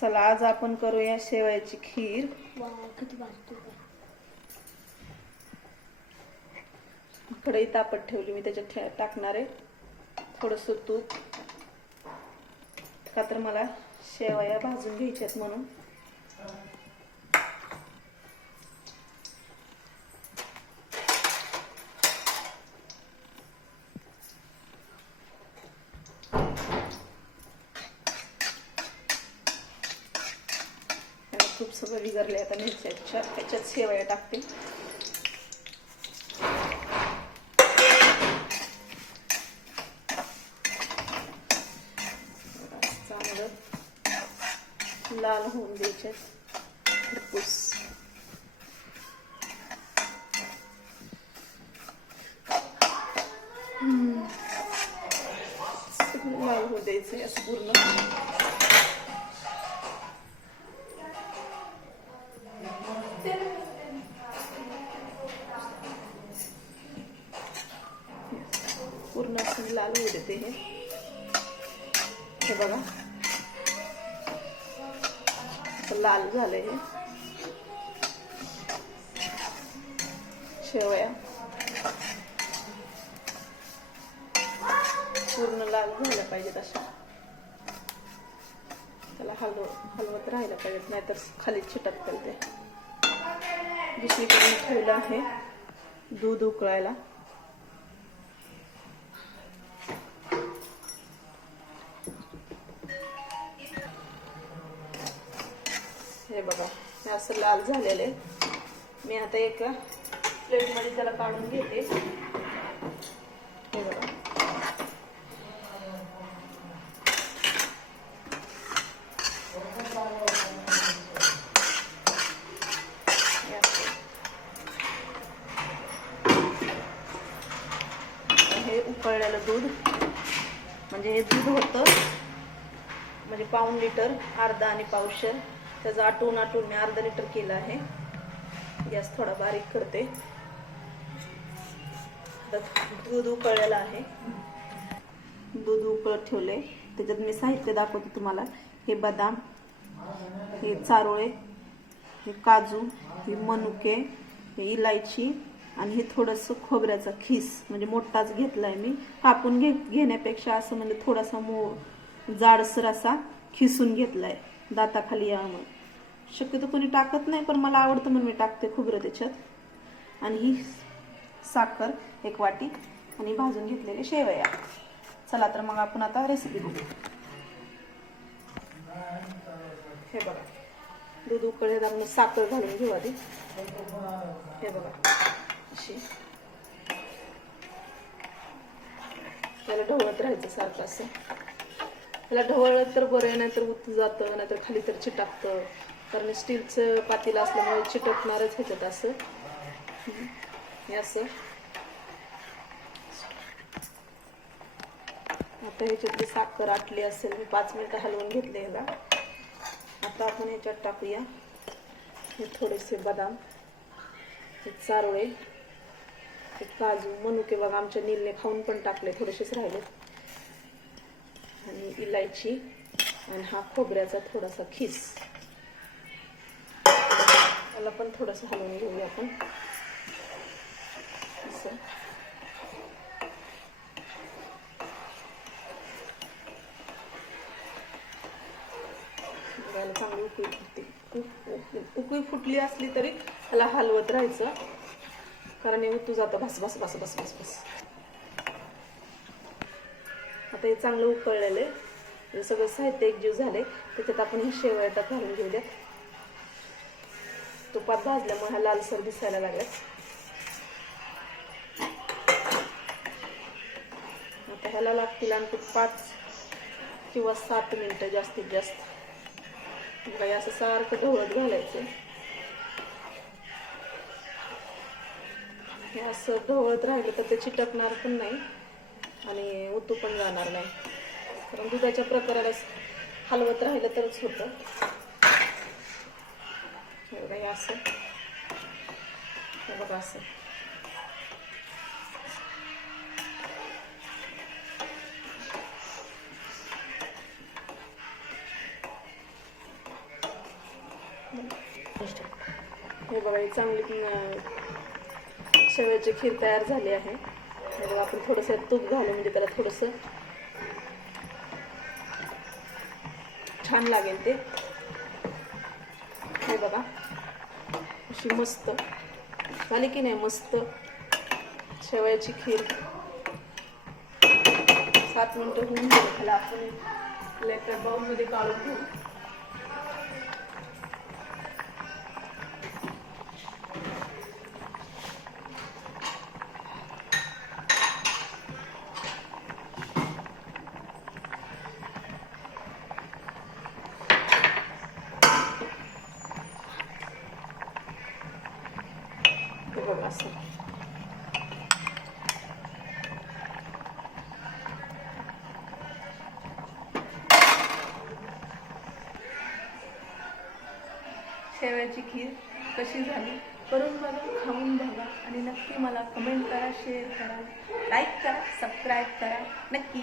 चला आज आपण करूया शेवयाची खीर. कढई तापत ठेवली मी त्याच्यात टाकणार आहे. थोडंसं तूप. का तर मला शेवया भाजून घ्यायच्यात म्हणून आणि तूप सगळं विगरले आता मिरच्याच्या त्याच्यात शेवया टाकते. चांगलं लाल होऊन द्यायचे. खरपूस. लाल होऊ द्यायचं असं पूर्ण. पूर्ण असं लाल होऊ देते हे. हे बघा. लाल झालंय हे. शेवया. पूर्ण लाल झाल्या पाहिजेत अशा. त्याला हलव हलवत राहायला पाहिजेत नाहीतर खाली चिटकतील ते दुसरीकडे ठेवलं आहे दूध उकळायला. हे बघा हे असं लाल झालेलं आहे. मी आता एका प्लेटमध्ये त्याला काढून घेते. हे बघा. हे उकळलेलं दूध म्हणजे हे दूध होतं. म्हणजे पाऊण लिटर अर्धा आणि पावशर त्याचा आटून आटून मी अर्धा लिटर केलं आहे. गॅस थोडा बारीक करते. आता दूध उकळलेलं आहे. दूध उकळत ठेवले त्याच्यात मी साहित्य दाखवते तुम्हाला. हे बदाम हे चारोळे हे काजू हे मनुके हे इलायची आणि हे थोडंसं खोबऱ्याचा खीस. म्हणजे मोठाच घेतलाय मी. कापून घे घेण्यापेक्षा असं म्हणजे थोडासा मो जाडसर असा खिसून घेतलाय. दाताखाली या म्हणून शक्यतो कोणी टाकत नाही पण मला आवडतं म्हणून मी टाकते खोबरं त्याच्यात. आणि ही साखर एक वाटी आणि भाजून घेतलेले शेवया. चला तर मग आपण आता रेसिपी बघू. हे बघा. दूध उकळले आपण साखर घालून घेऊ आधी. हे बघा. अशी. त्याला ढवळत राहायचं सारखं असं. त्याला ढवळलं तर बरं आहे नाहीतर उत जातं नाहीतर खाली तर चिटकतं. कारण स्टीलचं पातील असल्यामुळे चिटकणारच ह्याच्यात असं. हे असं. आता ह्याच्यातली साखर आटली असेल मी पाच मिनिटं हलवून घेतले ह्याला. आता आपण ह्याच्यात टाकूया. हे थोडेसे बदाम. हे चारोळे. काजू मनुके बघा आमच्या नीलने खाऊन पण टाकले थोडेसेच राहिले. आणि इलायची आणि हा खोबऱ्याचा थोडासा खीस. त्याला पण थोडंसं हलवून घेऊया आपण. असं. त्याला चांगली उकळी फुटते. उक- उकळी फुटली असली तरी त्याला हलवत राहायचं. कारण हे तुझं आता भस बस बस बस बस बस. आता हे चांगलं उकळलेलं आहे. सगळं साहित्य एकजीव झाले त्याच्यात आपण हे शेवया घालून घेऊयात. तुपात भाजल्यामुळे हा लालसर दिसायला लागला. आता ह्याला लागतील आणखी पाच किंवा सात मिनिटं जास्तीत जास्त. बघा असं सारखं ढवळत घालायचं. हे असं ढवळत राहिलं तर ते चिटकणार पण नाही. आणि उतू पण जाणार नाही. कारण दुधाच्या प्रकाराला हलवत राहिलं तरच होतं. हे असं. हे बघा असं. हे बघा ही चांगली शेवयाची खीर तयार झाली आहे. आपण थोडंसं तूप घालू म्हणजे त्याला थोडंसं छान लागेल ते. हे बघा. अशी मस्त. झाली की नाही मस्त? शेवयाची खीर. सात मिनिटं होऊन गेली त्याला आपण लेटर बाउलमध्ये काढून घेऊ हे बघा शेवयाची खीर कशी झाली? करून बघा खाऊन बघा आणि नक्की मला कमेंट करा शेअर करा लाईक करा सबस्क्राईब करा. नक्की.